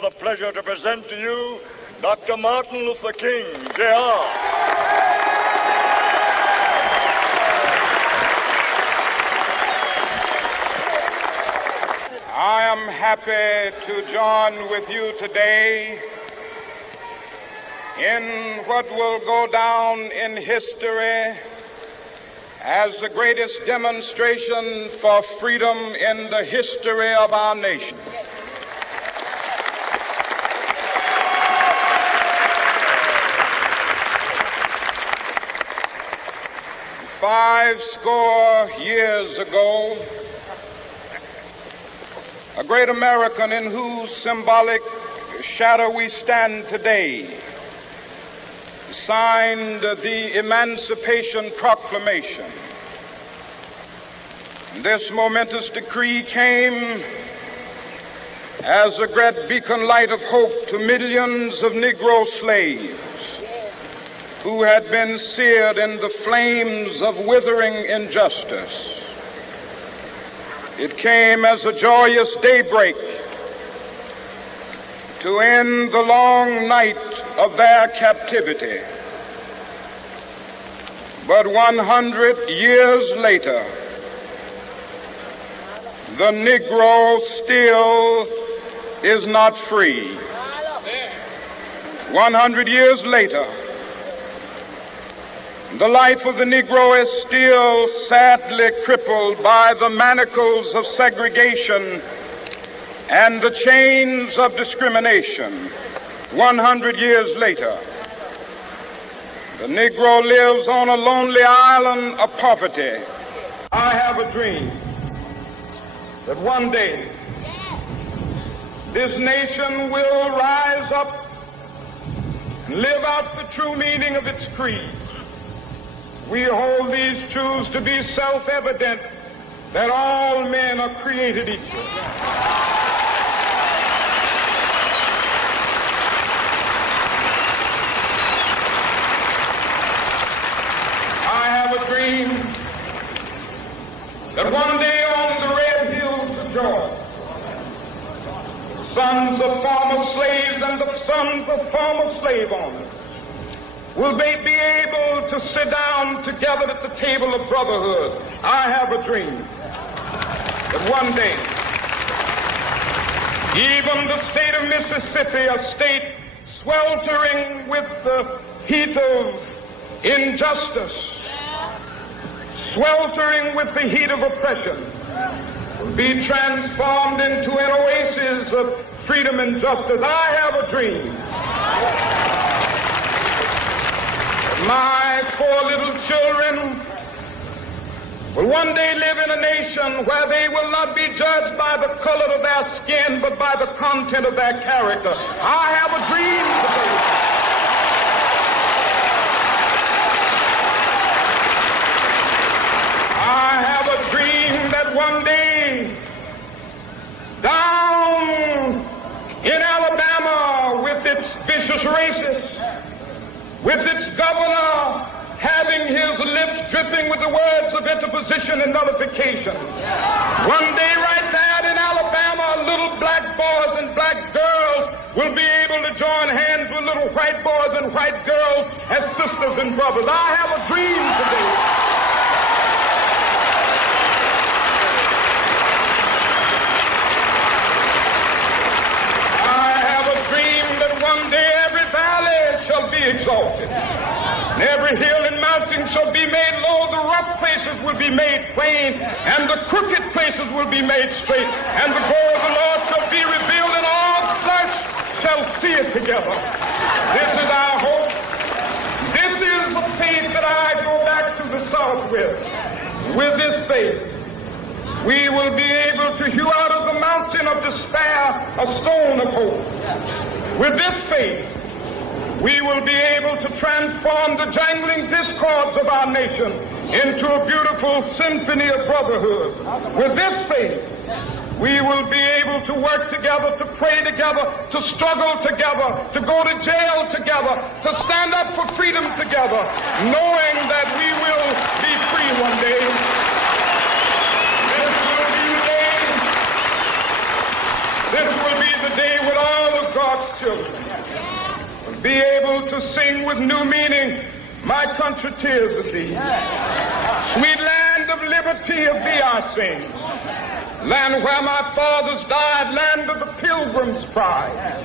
have the pleasure to present to you Dr. Martin Luther King, Jr. I am happy to join with you today in what will go down in history as the greatest demonstration for freedom in the history of our nation. Five score years ago, a great American in whose symbolic shadow we stand today signed the Emancipation Proclamation. This momentous decree came as a great beacon light of hope to millions of Negro slaves who had been seared in the flames of withering injustice. It came as a joyous daybreak to end the long night of their captivity. But 100 years later, the Negro still is not free. 100 years later, the life of the Negro is still sadly crippled by the manacles of segregation and the chains of discrimination. 100 years later, the Negro lives on a lonely island of poverty. I have a dream that one day this nation will rise up and live out the true meaning of its creed. We hold these truths to be self-evident, that all men are created equal. I have a dream that one day on the red hills of Georgia, sons of former slaves and the sons of former slave owners will they be able to sit down together at the table of brotherhood. I have a dream that one day, even the state of Mississippi, a state sweltering with the heat of injustice, sweltering with the heat of oppression, will be transformed into an oasis of freedom and justice. I have a dream. My four little children will one day live in a nation where they will not be judged by the color of their skin, but by the content of their character. I have a dream today. I have a dream that one day, down in Alabama, with its vicious racists, with its governor having his lips dripping with the words of interposition and nullification. One day right there in Alabama, little black boys and black girls will be able to join hands with little white boys and white girls as sisters and brothers. I have a dream today. I have a dream that one day every valley shall be exalted, and every hill and mountain shall be made low. The rough places will be made plain, and the crooked places will be made straight, and the glory of the Lord shall be revealed, and all flesh shall see it together. This is our hope. This is the faith that I go back to the South with. With this faith, we will be able to hew out of the mountain of despair a stone of hope. With this faith, we will be able to transform the jangling discords of our nation into a beautiful symphony of brotherhood. With this faith, we will be able to work together, to pray together, to struggle together, to go to jail together, to stand up for freedom together, knowing that we will be free one day. This will be the day when all of children will be able to sing with new meaning, my country, tears of thee. Sweet land of liberty, of thee I sing. Land where my fathers died, land of the pilgrim's pride.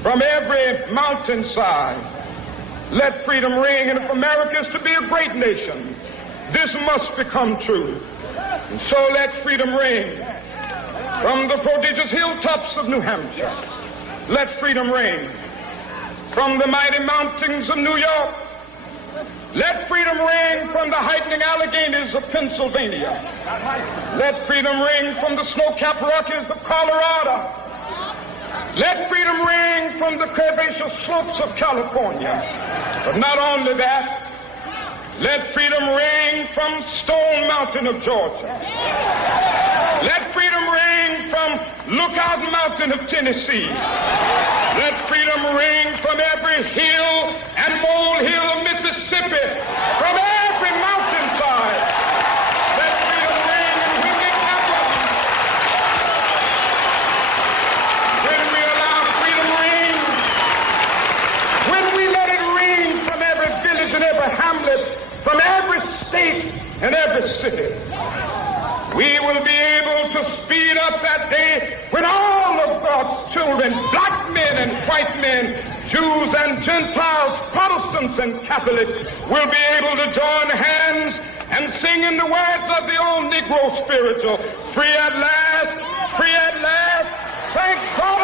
From every mountainside, let freedom ring. And if America is to be a great nation, this must become true. And so let freedom ring. From the prodigious hilltops of New Hampshire, let freedom ring. From the mighty mountains of New York, let freedom ring. From the heightening Alleghenies of Pennsylvania, let freedom ring. From the snow-capped Rockies of Colorado, let freedom ring. From the curvaceous slopes of California. But not only that, let freedom ring from Stone Mountain of Georgia. Let freedom ring from Lookout Mountain of Tennessee. Let freedom ring from every hill and molehill of Mississippi, from every mountainside. Let freedom ring, and when they happen, when we allow freedom ring, when we let it ring from every village and every hamlet, from every state and every city, we will be able to speed up that day when all of God's children, black men and white men, Jews and Gentiles, Protestants and Catholics, will be able to join hands and sing in the words of the old Negro spiritual, free at last, thank God